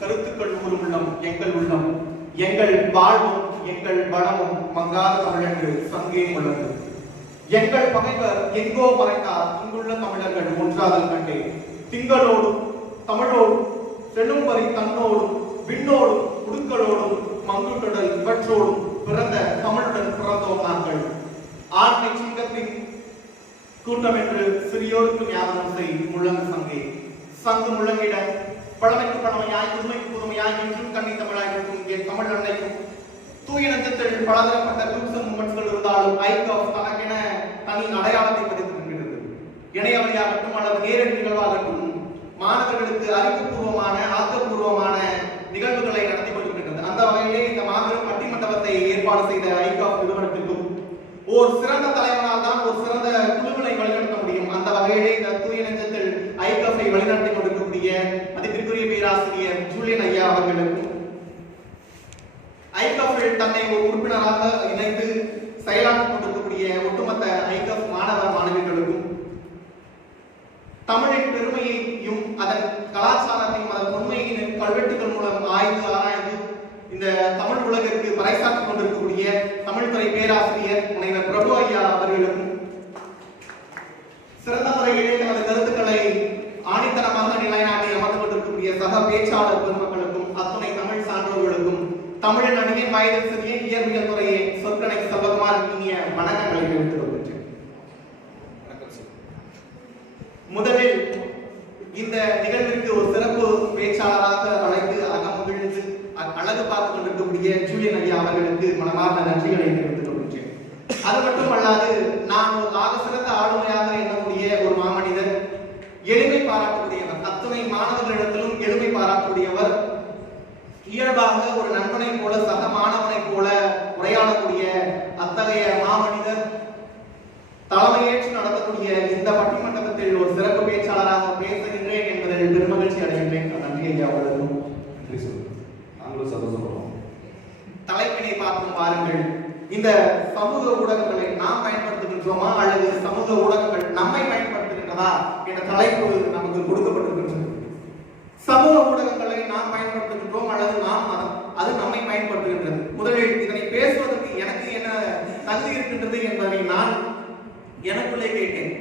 கருத்துக்கள் ஊரும் உள்ளம் எங்கள் உள்ளம், எங்கள் வாழ்வும் எங்கள் வளமும் மங்காத தமிழென்று சங்கே உள்ளது. எங்கள் பகைவர் எங்கோ மறைந்தார், இங்குள்ள தமிழர்கள் ஒன்றாதல் கண்டே. திங்களோடும் தமிழோடும் செல்லும் வரி தன்னோடும் விண்ணோடும் குடுக்களோடும் மங்குடல் இவற்றோடும் பிறந்த தமிழுடன் பிறந்தோம் நாங்கள். ஆண்மை சிங்கத்தின் கூட்டம் என்று சிறியோருக்கு ஞாபகம் செய் முழங்கு சங்கே. சங்கு முழங்கிட பழமைக்கு பழமையாய் புதுமைக்கு புதுமையாய் என்றும் கண்ணி தமிழாய் இருக்கும் என் தமிழ் அன்னைக்கும் தூய நட்சத்திரத்தில் பலதரப்பட்ட குரூப்ஸ் அண்ட் மூமெண்ட்ஸ்கள் இருந்தாலும் ஐகாஃப் தனக்கென தனி அடையாளத்தை பதித்திருக்கிறது. இணையவழியாகட்டும் அல்லது நேரடி நிகழ்வாகட்டும் மாணவர்களுக்கு அறிவுபூர்வமான ஆக்கப்பூர்வமான நிகழ்வுகளை நடத்தி கொண்டிருக்கிறது. அந்த வகையிலே இந்த மாபெரும் பட்டிமண்டபத்தை ஏற்பாடு செய்த ஐகாஃப் நிறுவனத்திற்கும் ஒரு சிறந்த தலைவனால் தான் ஒரு சிறந்த குழுவினை வழிநடத்த முடியும். அந்த வகையிலே இந்த தூய நெஞ்சத்தில் ஐகாஃபை வழிநடத்தி கொண்டிருக்கக்கூடிய மதிப்பிற்குரிய பேராசிரியர் ஜூலியன் ஐயா அவர்களுக்கும், ஐகாஃபில் தன்னை ஒரு உறுப்பினராக இணைந்து செயலாற்றிக் கொண்டிருக்கக்கூடிய ஒட்டுமொத்த ஐகாஃப் மாணவ மாணவிகளுக்கும், தமிழின் பெருமையையும் அதன் கலாச்சாரத்தையும் அதன் உண்மையின் கல்வெட்டுகள் மூலம் ஆராய்ந்து இந்த தமிழ் உலகிற்கு பறைசாற்றிக் கொண்டிருக்கக்கூடிய தமிழ் துறை பேராசிரியர் முனைவர் பிரபு ஐயா அவர்களுக்கும், சிறந்த முறையிலே தனது கருத்துக்களை ஆணித்தனமாக நிலைநாட்டி அமர்ந்து கொண்டிருக்கக்கூடிய சக பேச்சாளர் பெருமக்களுக்கும், அத்துணை தமிழ் சான்றோர்களுக்கும், தமிழின் அணியின் வயதில் சிறிய இயற்பியல் துறையை சொற்கணை செல்வகுமார் இனிய வணக்கங்களை தெரிவித்துக் கொள்கின்றேன். முதலில் இந்த நிகழ்விற்கு ஒரு சிறப்பு பேச்சாளராக அழைத்து அகமகிழ்ந்து அழகு பார்த்துக் கொண்டிருக்கக்கூடிய ஜூலியன் ஐயா அவர்களுக்கு மனமார்ந்த நன்றிகளை தெரிவித்துக் கொள்கின்றேன். அது மட்டுமல்லாது நான் ஒரு ஆக சிறந்த ஆளுமையாக எண்ணக்கூடிய ஒரு மாமனிதர், எளிமை பாராட்டக்கூடியவர், அத்துணை மாணவர்களிடத்திலும் எளிமை பாராட்டக்கூடியவர், இயல்பாக ஒரு நண்பனை போல சக மாணவனை போல உரையாடக்கூடிய அத்தகைய மாமனிதர் தலைமையேற்று நடத்தக்கூடிய இந்த பட்டிமண்டபத்தில் ஒரு சிறப்பு பேச்சாளராக பேசுகின்றேன் என்பதில் பெருமகிழ்ச்சி அடைகின்றேன். நன்றி ஐயா அவர்களுக்கும். தலைப்பினை பார்க்கும் பாருங்கள். இந்த சமூக ஊடகங்களை நாம் பயன்படுத்துகின்றோமா அல்லது சமூக ஊடகங்கள் நம்மை பயன்படுத்துகின்றதா என்ற தலைப்பு நமக்கு கொடுக்கப்பட்டிருக்கின்றது. சமூக ஊடகங்களை நாம் பயன்படுத்துகின்றோம் அல்லது அது நம்மை பயன்படுத்துகின்றது. முதலில் இதனை பேசுவதற்கு எனக்கு என்ன தகுதி இருக்கின்றது என்பதை நான் எனக்குள்ளே கேட்டேன்.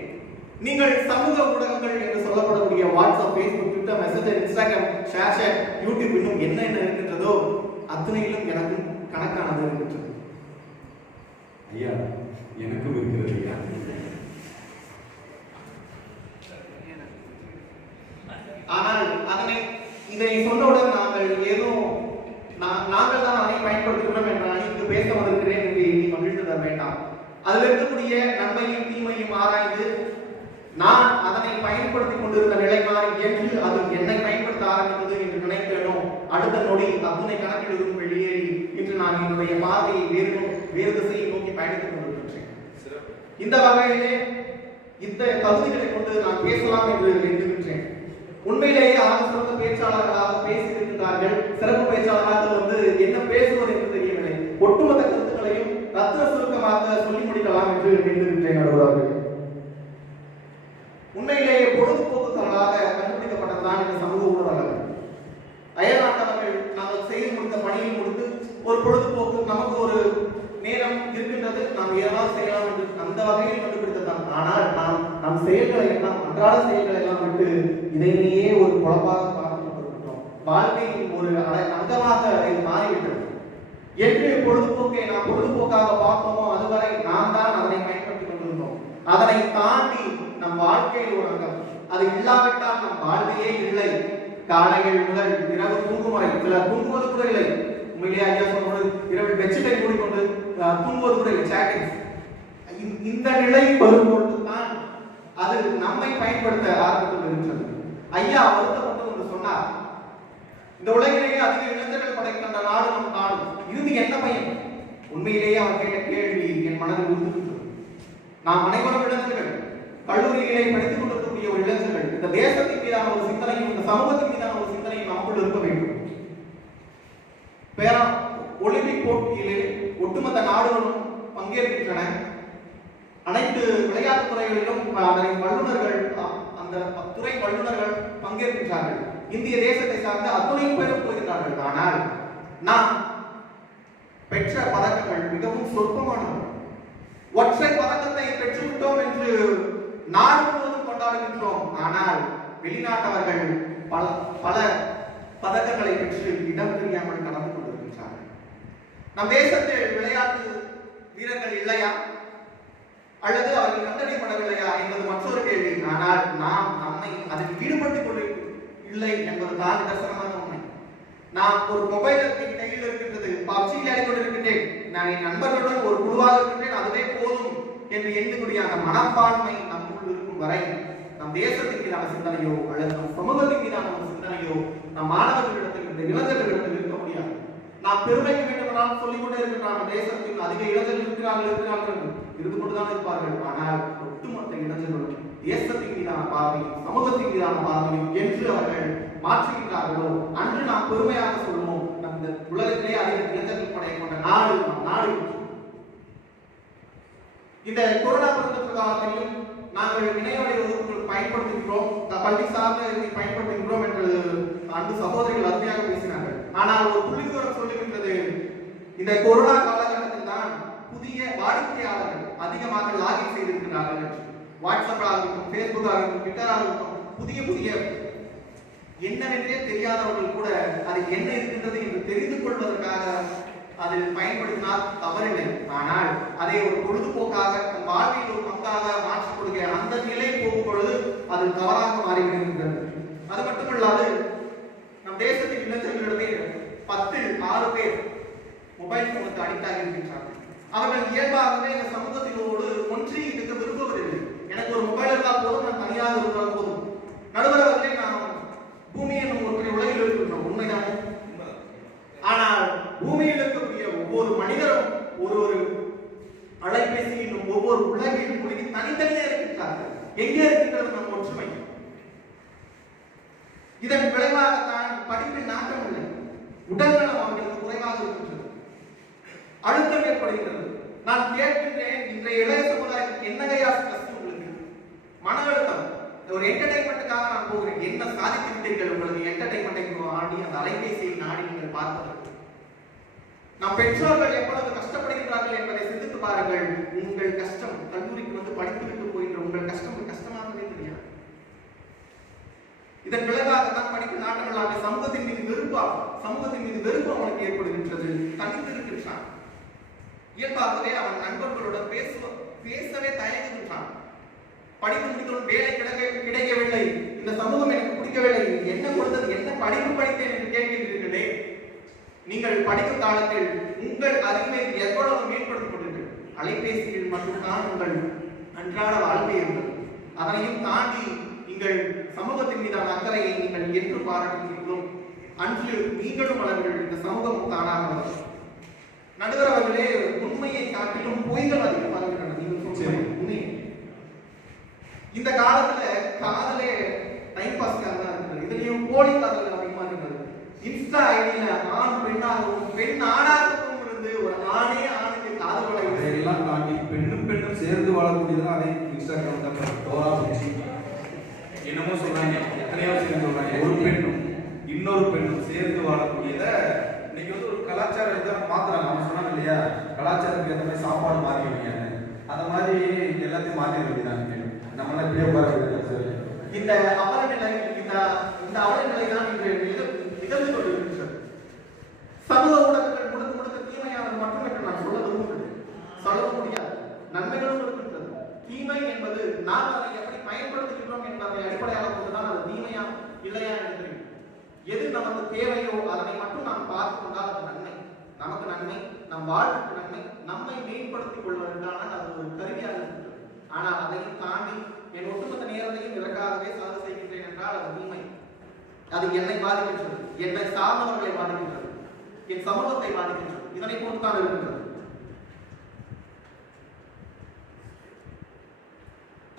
நீங்கள் சமூக ஊடகங்கள் என்று சொல்லப்படக்கூடிய WhatsApp, Facebook, Twitter, messenger, Instagram, share, YouTube இன்னும் என்ன இருக்கின்றதோ அத்தனையிலும் எனக்கும் கணக்கானது இருக்கின்றது. ஐயா எனக்கும் இருக்கிறது ஐயா. ஆனால் இதனை சொன்னவுடன் நாங்கள் தான் அதை பயன்படுத்துகிறோம் என்ற அணிக்கு பேச வந்திருக்கிறேன் என்று எண்ணி மகிழ்ந்து தர வேண்டாம். அதில் இருக்கக்கூடிய நன்மையும் தீமையும் ஆராய்ந்து நான் அதனை பயன்படுத்திக் கொண்டிருந்த நிலை மாறி என்று அது என்னை பயன்படுத்த ஆரம்பித்தது என்று நினைத்தேனோ அடுத்த நொடி அத்தனை கணக்கிலிருந்து வெளியேறி இன்று நான் என்னுடைய பார்வையை வேறு திசையை நோக்கி பயணித்துக் கொண்டிருக்கின்றேன். இந்த வகையிலே இந்த தகுதிகளை கொண்டு நான் பேசலாம் என்று எண்ணுகின்றேன். உண்மையிலேயே சிறந்த பேச்சாளர்களாக பேசியிருக்கின்றார்கள். சிறப்பு பேச்சாளராக என்ன பேசுவது என்று தெரியவில்லை. ஒட்டுமொத்த கருத்துக்களையும் ரத்ன சுருக்கமாக சொல்லி முடிக்கலாம் என்று எண்ணுகின்றேன். நடுவர்கள் உண்மையிலேயே பொழுதுபோக்குகளாக கண்டுபிடிக்கப்பட்டதுதான் இந்த சமூக ஊடகங்கள். அயல்நாட்டவர்கள் நாங்கள் செய்து முடித்த பணியை முடித்து ஒரு பொழுதுபோக்கு நமக்கு ஒரு நேரம் இருக்கின்றது, நாம் ஏதாவது செய்யலாம் என்று அந்த வகையில் கண்டுபிடித்ததான். ஆனால் நாம் நம் செயல்களை எல்லாம் அன்றாட செயல்களை எல்லாம் விட்டு இதையே ஒரு குழப்பாக பார்த்து கொண்டிருக்கிறோம். வாழ்க்கையின் ஒரு அங்கமாக இது மாறிவிட்டது. என்று பொழுதுபோக்கை நாம் பொழுதுபோக்காக பார்த்தோமோ அதுவரை நாம் தான் அதனை பயன்படுத்திக் கொண்டிருந்தோம். அதனை தாண்டி நம் வாழ்க்கையில் ஒரு அங்கம். அது இல்லாவிட்டால் நம் வாழ்க்கையே இல்லை. காலையில் முதல் இரவு தூங்கும் வரை சிலர் தூங்குவது கூட இல்லை. உண்மையிலேயே ஐயா சொல்வது இரவில் பெட்ஷீட்டை மூடிக்கொண்டு தூங்குவது கூட இல்லை. சேட்டிங் இந்த நிலை வரும்பொழுது தான் அது நம்மை பயன்படுத்த ஆரம்பித்து வருகின்றது. ஐயா வருத்தப்பட்டு ஒன்று சொன்னார், இந்த உலகிலேயே அதிக இளைஞர்கள் படைக்கின்ற நாடு நம் நாடு, இறுதி என்ன பயன்? உண்மையிலேயே அவர் கேட்ட கேள்வி என் மனதில் உறுத்துகின்றது. நாம் அனைவரும் இளைஞர்கள், கல்லூரிகளை படித்துக் கொண்டிருக்கக்கூடிய ஒரு இளைஞர்கள். இந்த தேசத்தின் மீதான ஒரு சிந்தனையும் இந்த சமூகத்தின் மீதான ஒரு சிந்தனையும் நமக்குள் இருக்க வேண்டும். ஒலிம்பிக் போட்டியிலே ஒட்டுமொத்த நாடுகளும் பங்கேற்கின்றன. அனைத்து விளையாட்டுத் துறைகளிலும் அதனை வல்லுநர்கள், அந்த துறை வல்லுநர்கள் பங்கேற்கின்றார்கள். இந்திய தேசத்தை சார்ந்த அத்துணை பேரும் போகிறார்கள். ஆனால் நாம் பெற்ற பதக்கங்கள் மிகவும் சொற்பமானது. ஒற்றை பதக்கத்தை பெற்றுவிட்டோம் என்று நாடு முழுவதும் கொண்டாடுகின்றோம். ஆனால் வெளிநாட்டவர்கள் பல பல பதக்கங்களை பெற்று இடம் தெரியாமல் கடந்து கொண்டிருக்கின்றார்கள். நம் தேசத்தில் விளையாட்டு வீரர்கள் இல்லையா அல்லது அவர்கள் கண்டறியப்படவில்லையா என்பது மற்றொரு கேள்வி. ஆனால் நாம் நம்மை அதில் ஈடுபட்டுக் கொண்டு இல்லை என்பதுதான் நிதர்சனமான உண்மை. நான் ஒரு மொபைல் என் கையில் இருக்கின்றது, பப்ஜி விளையாடிக் கொண்டிருக்கின்றேன், நான் என் நண்பர்களுடன் ஒரு குழுவாக இருக்கின்றேன், அதுவே போதும் என்று எண்ணக்கூடிய அந்த மனப்பான்மை நம்முள் இருக்கும் வரை நம் தேசத்தின் மீதான சிந்தனையோ அல்லது நம் சமூகத்தின் மீதான ஒரு சிந்தனையோ நம் மாணவர்களிடத்தில் இந்த இளைஞர்களிடத்தில் இருக்க முடியாது. நாம் பெருமைக்கு வேண்டும் என்றால் சொல்லிக் கொண்டே இருக்கின்றான் தேசத்தில் அதிக இளைஞர்கள் இருக்கிறார்கள் இருந்து கொண்டுதான் இருப்பார்கள். ஆனால் ஒட்டுமொத்த இளைஞர்களும் தேசத்தின் மீதான பார்வையும் சமூகத்தின் மீதான பார்வையும் என்று அவர்கள் மாற்றுகின்றார்களோ அன்று நாம் பெருமையாக சொல்லுவோம், நம் இந்த உலகத்திலே அதிக இளைஞர்கள் படை கொண்ட நாடு நம் நாடு. இந்த கொரோனா பெருந்தொற்று காலத்திலும் நாங்கள் இணையவழி வகுப்புகள் பயன்படுத்துகின்றோம், பள்ளி சார்ந்த இதை பயன்படுத்துகின்றோம் என்று அன்பு சகோதரிகள் அருமையாக பேசினார்கள். ஆனால் ஒரு புள்ளிவிவரம் சொல்லுகின்றது, இந்த கொரோனா காலகட்டத்தில் தான் புதிய வாடிக்கையாளர்கள் அதிகமாக லாகின் செய்திருக்கிறார்கள் என்று. வாட்ஸ்அப் ஆகட்டும், பேஸ்புக் ஆகட்டும், ட்விட்டர் ஆகட்டும், புதிய புதிய என்னவென்றே தெரியாதவர்கள் கூட அது என்ன இருக்கின்றது என்று தெரிந்து கொள்வதற்காக அதில் பயன்படுத்தினால் தவறில்லை. ஆனால் அதை ஒரு பொழுதுபோக்காக நம் வாழ்வில் ஒரு பங்காக மாற்றிக் கொடுக்க அந்த நிலை போகும் பொழுது அது தவறாக மாறிவிடுகின்றது. அது மட்டுமல்லாது நம் தேசத்தின் இளைஞர்களிடமே 10-6 பேர் மொபைல் போனுக்கு அடிக்ட் ஆகி இருக்கின்றார்கள். அவர்கள் இயல்பாகவே இந்த சமூகத்தினோடு ஒன்றி இருக்க விரும்புவதில்லை. எனக்கு ஒரு மொபைல் இருந்தால் போதும், நான் தனியாக இருந்தால் போதும். நடுவரவர்களே, நாம் பூமி என்னும் ஒரு உலகில் இருக்கின்றோம், உண்மைதானே? ஆனால் பூமியில் இருக்கக்கூடிய ஒவ்வொரு மனிதரும் ஒரு அலைபேசியின் ஒவ்வொரு உலகில் மூழ்கி தனித்தனியே இருக்கின்றார்கள். எங்கே இருக்கின்றது நம் ஒற்றுமை? இதன் விளைவாகத்தான் படிப்பில் நாட்டம் இல்லை, உடல்நலம் அவர்களுக்கு குறைவாக இருக்கின்றது, அழுத்தம் ஏற்படுகிறது. நான் கேட்கின்றேன், இன்றைய இளைய சமுதாயத்துக்கு என்னகையா ஸ்ட்ரெஸ் உங்களுக்கு? மன அழுத்தம். ஒரு என்டர்டைன்மெண்ட்டுக்காக நான் போகிறேன், என்ன சாதித்து விட்டீர்கள் உங்களுக்கு என்டர்டைன்மெண்ட்டை ஆடி அந்த அலைபேசியை நாடி நீங்கள் பார்ப்பதற்கு? நம் பெற்றோர்கள் எவ்வளவு கஷ்டப்படுகிறார்கள் என்பதை சிந்தித்து பாருங்கள். உங்கள் கஷ்டம், கல்லூரிக்கு வந்து படித்துவிட்டு போகின்ற உங்கள் கஷ்டம் கஷ்டமாகவே தெரியாது. இதன் விளைவாகத்தான் படிப்பு நாட்டம் இல்லாமல் சமூகத்தின் மீது வெறுப்பு அவனுக்கு ஏற்படுகின்றது. தனித்து இருக்கின்றான். இயல்பாகவே அவன் நண்பர்களுடன் பேசவே தயங்குகின்றான். படித்து முடித்தவுடன் வேலை கிடைக்கவில்லை, இந்த சமூகம் எனக்கு பிடிக்கவில்லை, என்ன கொடுத்தது, என்ன படிப்பு படித்தேன் என்று கேட்கின்றீர்களே. நீங்கள் படிக்கும் காலத்தில் உங்கள் அறிவை எவ்வளவு மேம்படுத்திக் கொண்டீர்கள்? அலைபேசியில் மட்டும்தான் உங்கள் அன்றாட வாழ்க்கை இருந்தது. அதனையும் தாண்டி நீங்கள் சமூகத்தின் மீதான அக்கறையை நீங்கள் என்று பாராட்டுகிறீர்களோ அன்று நீங்களும் வளர்கள், இந்த சமூகம் தானாக வளரும். நடுவர் அவர்களே, உண்மையை காட்டிலும் பொய்கள் அதிகமாக இருக்கின்றன. நீங்கள் சொல்லுங்க உண்மை. இந்த காலத்துல காதலே டைம் பாஸ்க்காக தான் இருக்கிறது. இதுலயும் போலி காதல்கள் அதிகமா இருக்கிறது. இன்ஸ்டா ஐடியில ஆண் பெண்ணாகவும் பெண் ஆணாகவும் இருந்து ஒரு ஆணே ஆணுக்கு காதல் வளர்ச்சி எல்லாம் தாண்டி பெண்ணும் சேர்ந்து வாழக்கூடியதான் அதை இன்ஸ்டாகிராம் தான் தோரா வச்சு என்னமோ சொல்றாங்க, எத்தனையோ விஷயம் சொல்றாங்க. ஒரு பெண்ணும் இன்னொரு பெண்ணும் சேர்ந்து வாழக்கூடியத இன்னைக்கு வந்து ஒரு கலாச்சார இதாக மாத்துறாங்க. அவங்க சொன்னாங்க இல்லையா, கலாச்சாரத்துக்கு ஏற்ற மாதிரி சாப்பாடு மாற்றிடுவீங்க, அந்த மாதிரி எல்லாத்தையும் மாற்றிட வேண்டியதாங்க. நம்மளால இப்படியே பாருங்க. இந்த அவலநிலை இந்த அவலநிலை தான் இன்று நிகழ்ந்து கொண்டிருக்கிறது. சமூக ஊடகங்கள் முழுக்க தீமையானது மட்டும் என்று நான் சொல்ல முடியாது. நன்மைகளும் இருக்கின்றது. தீமை என்பது நாம் அதை எப்படி பயன்படுத்துகின்றோம் என்பதை அடிப்படையாக கொண்டுதான் அது தீமையா இல்லையா என்று எது நமக்கு தேவையோ அதனை மட்டும் நாம் பார்த்துக் கொண்டால் அது நன்மை, நமக்கு நன்மை, நம் வாழ்வுக்கு நன்மை, நம்மை மேம்படுத்திக் கொள்வதற்கான அது ஒரு கருவியாக இருக்கின்றது. ஆனால் அதையும் தாண்டி என் ஒட்டுமொத்த நேரத்தையும் இதற்காகவே செலவு செய்கின்றேன் என்றால் அது தீமை. அது என்னை பாதிக்கின்றது, என்னை சார்ந்தவர்களை பாதிக்கின்றது, என் சமூகத்தை பாதிக்கின்றது. இதனை போட்டுத்தான் இருக்கின்றது.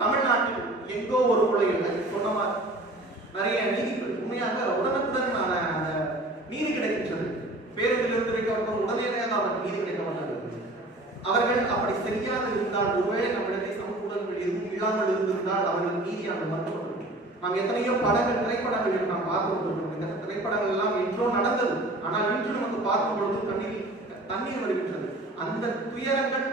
தமிழ்நாட்டில் எங்கோ ஒரு மூலையில் சொன்ன மாதிரி நிறைய நீதிகள் உண்மையாக உடனுக்குடன் அந்த நீதி கிடைக்கின்றது. பேருந்திலிருந்து இருக்கப்பட்ட உடனடியாக அவருக்கு நீதி கிடைக்கப்பட்டது. அவர்கள் அப்படி சரியாக இருந்தால், ஒருவேளை நம்மிடத்தை சமூக ஊடகங்கள் எதுவும் இல்லாமல் இருந்திருந்தால் அவர்கள் நீதியாக மறுக்கப்படும். நாம் எத்தனையோ படங்கள் திரைப்படங்கள் நாம் பார்த்து கொண்டிருக்கிறோம். இந்த திரைப்படங்கள் எல்லாம் இன்றோ நடந்தது, ஆனால் இன்று நமக்கு பார்க்கும் பொழுது தண்ணீர் வருகின்றது. அந்த துயரங்கள்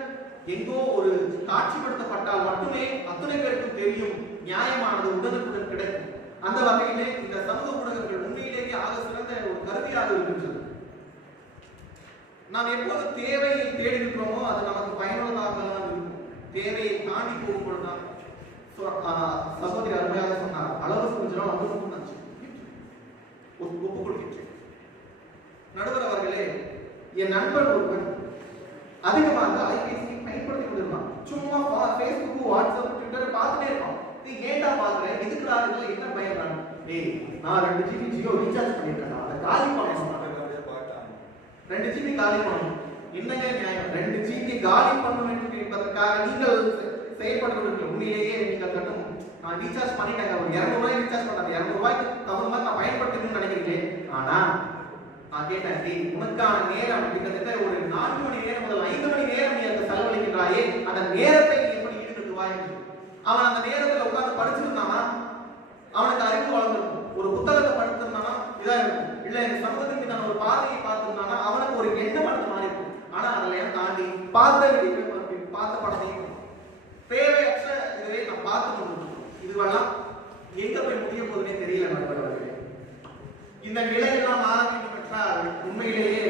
எங்கோ ஒரு காட்சிப்படுத்தப்பட்டால் மட்டுமே அத்துணை பேருக்கும் தெரியும், நியாயமானது உடனுக்குடன் கிடைக்கும். அந்த வகையிலே இந்த சமூக ஊடகங்கள் உண்மையிலேயே ஆக சிறந்த ஒரு கருவியாக இருக்கின்றது. நாம் எப்போது தேவையை தேடுகின்றோமோ அது நமக்கு பயனுள்ளதாக இருக்கும். தேவையை தாண்டி போகும் பொழுதுதான் சகோதரி அருமையாக சொன்னார், அளவு செஞ்சாலும் அது ஒப்புக் கொடுக்கின்றேன். நடுவர் அவர்களே, என் நண்பர் ஒருவன் அதிகமாக அலைபேசியை பயன்படுத்தி கொண்டிருக்கான். சும்மா Facebook, வாட்ஸ்அப், ட்விட்டர் பார்த்துட்டே இருக்கான். நீ ஏன்டா பாக்குறேன், எதுக்குடா இதுல என்ன பயன்றான்? டேய், நான் 2 GB ஜியோ ரீசார்ஜ் பண்ணிருக்கேன், அதை காலி பண்ணணும். 2 GB காலி பண்ணணும். என்னங்க நியாயம்? 2 GB காலி பண்ணணும் என்பதற்காக நீங்கள் செயல்படுவீர்கள். உண்மையிலேயே நீங்கள் கட்டணும். நான் ரீசார்ஜ் பண்ணிட்டேங்க, ஒரு 200 ரூபாய் ரீசார்ஜ் பண்ணாங்க, 200 ரூபாய்க்கு தகுந்த மாதிரி நான் பயன்படுத்தணும்னு நினைக்கிறீங்களே. ஆனா நான் கேட்டேன், டேய், உனக்கான நேரம் கிட்டத்தட்ட ஒரு 4 மணி நேரம் முதல் 5 மணி நேரம் நீ அந்த செலவழிக்கின்றாயே, அந்த நேரத்தை நீ எப்படி ஈடுகட்டுவாய் என்று. அவன் அந்த நேரத்தில் உட்கார்ந்து படிச்சிருந்தானா அவனுக்கு அறிவு வளர்ந்துருக்கும். ஒரு புத்தகத்தை படிச்சிருந்தானா இதா இருக்கும். இல்ல இந்த சமூகத்தின் மீதான ஒரு பார்வையை பார்த்திருந்தானா அவனுக்கு ஒரு எண்ணம் அடுத்து மாறி இருக்கும். ஆனா அதெல்லாம் தாண்டி பார்த்த படத்தையும் தேவையற்ற இதுவே நான் பார்த்து கொண்டிருக்கோம். இதுவெல்லாம் எங்க போய் முடிய போகுதுன்னே தெரியல நண்பர்களே. இந்த நிலையெல்லாம் மாற வேண்டும் என்றால் உண்மையிலேயே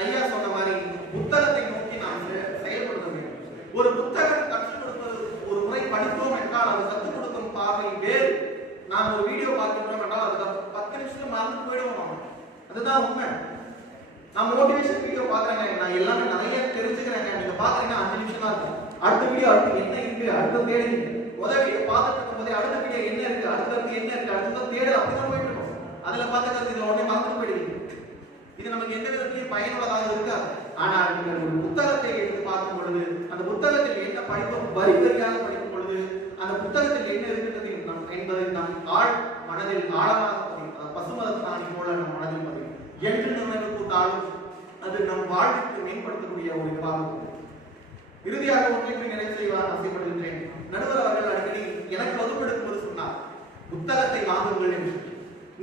ஐயா சொன்ன மாதிரி புத்தகத்தை நோக்கி நாம் செயல்படுத்த வேண்டும். ஒரு புத்தகம் கற்றுக் கொடுப்பது, ஒரு முறை படித்தோம் என்றால் அது கற்றுக் கொடுக்கும் பார்வை வேறு. நாம் ஒரு வீடியோ பார்க்கின்றோம் என்றால் அதுக்கு 10 நிமிஷத்துல மறந்து போயிடுவோம். அதுதான் உண்மை. நான் மோட்டிவேஷன் வீடியோ பாக்குறேங்க, நான் எல்லாமே நிறைய தெரிஞ்சுக்கிறேங்க. நீங்க பாக்குறீங்கன்னா 5 நிமிஷம் தான் இருக்கும். அடுத்த வீடியோ அடுத்து என்ன இருக்கு, அடுத்த தேடுங்க. முதல் வீடியோ பார்த்துட்டு இருக்கும்போதே அடுத்த வீடியோ என்ன இருக்கு, அடுத்தது என்ன இருக்கு, அடுத்தது தேடல் அப்படிதான் போயிட்டு இருக்கும். அதுல பார்த்துக்கிறது இதுல உடனே மறந்து போயிடுவீங்க. இது நமக்கு எந்த விதத்திலையும் பயனுள்ளதாக இருக்காது. ஆனால் நீங்கள் ஒரு புத்தகத்தை எடுத்து பார்க்கும் பொழுது அந்த புத்தகத்தில் என்ன படிப்போம், வரி வரியாக படிக்கும் பொழுது அந்த புத்தகத்தில் என்ன இருக்கிறது என்பதை நம் மனதில் ஆழமாக பதியும். பசுமதத்தானி போல நம் மனதில் பதியும். என்று நினைவு கூட்டாலும் அது நம் வாழ்வுக்கு மேம்படுத்தக்கூடிய ஒரு இதுவாக இருக்கும். இறுதியாக ஒன்றை நிறைவு செய்வார் ஆசைப்படுகின்றேன். நடுவர் அவர்கள் அடிக்கடி எனக்கு வகுப்பெடுக்கும் போது சொன்னார், புத்தகத்தை வாங்குங்கள் என்று.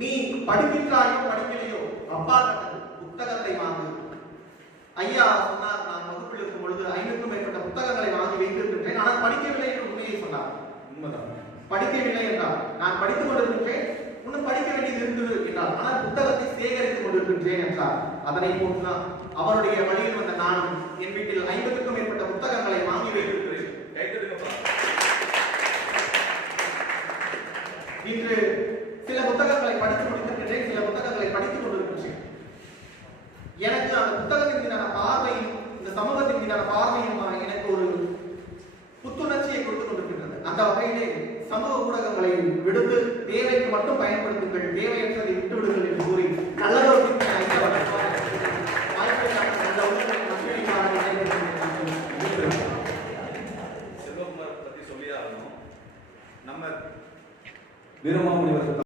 நீ படிக்கின்றாயோ படிக்கலையோ அப்பா கட்டது, புத்தகத்தை வாங்கு. ஐயா சொன்னார், நான் வகுப்பில் இருக்கும் பொழுது 5க்கும் மேற்பட்ட புத்தகங்களை வாங்கி வைத்திருக்கின்றேன், ஆனால் படிக்கவில்லை என்று உண்மையை சொன்னார். உண்மைதான், படிக்கவில்லை என்றால் நான் படித்துக் கொண்டிருக்கின்றேன், இன்னும் படிக்க வேண்டியது இருந்தது என்றார். ஆனால் புத்தகத்தை சேகரித்துக் கொண்டிருக்கின்றேன் என்றார். அதனை போட்டுதான் அவருடைய வழியில் வந்த நானும் என் வீட்டில் 50க்கும் மேற்பட்ட புத்தகங்களை வாங்கி வைத்திருக்கிறேன். இன்று சில புத்தகங்களை படித்து முடித்திருக்கின்றேன், சில புத்தகங்களை படித்துக் கொண்டிருக்கின்றேன். எனக்கு அந்த புத்தகத்தின் மீதான பார்வையும் இந்த சமூகத்தின் மீதான பார்வையும் எனக்கு ஒரு புத்துணர்ச்சியை கொடுத்துக் கொண்டிருக்கின்றது. அந்த வகையிலே சமூக ஊடகங்களை விடுத்து தேவைக்கு மட்டும் பயன்படுத்துங்கள், தேவையற்றதை விட்டு விடுங்கள் என்று கூறி நல்லதொரு செல்வகுமார் பத்தி சொல்லியே ஆகணும். நம்ம வீரமாமுனிவர்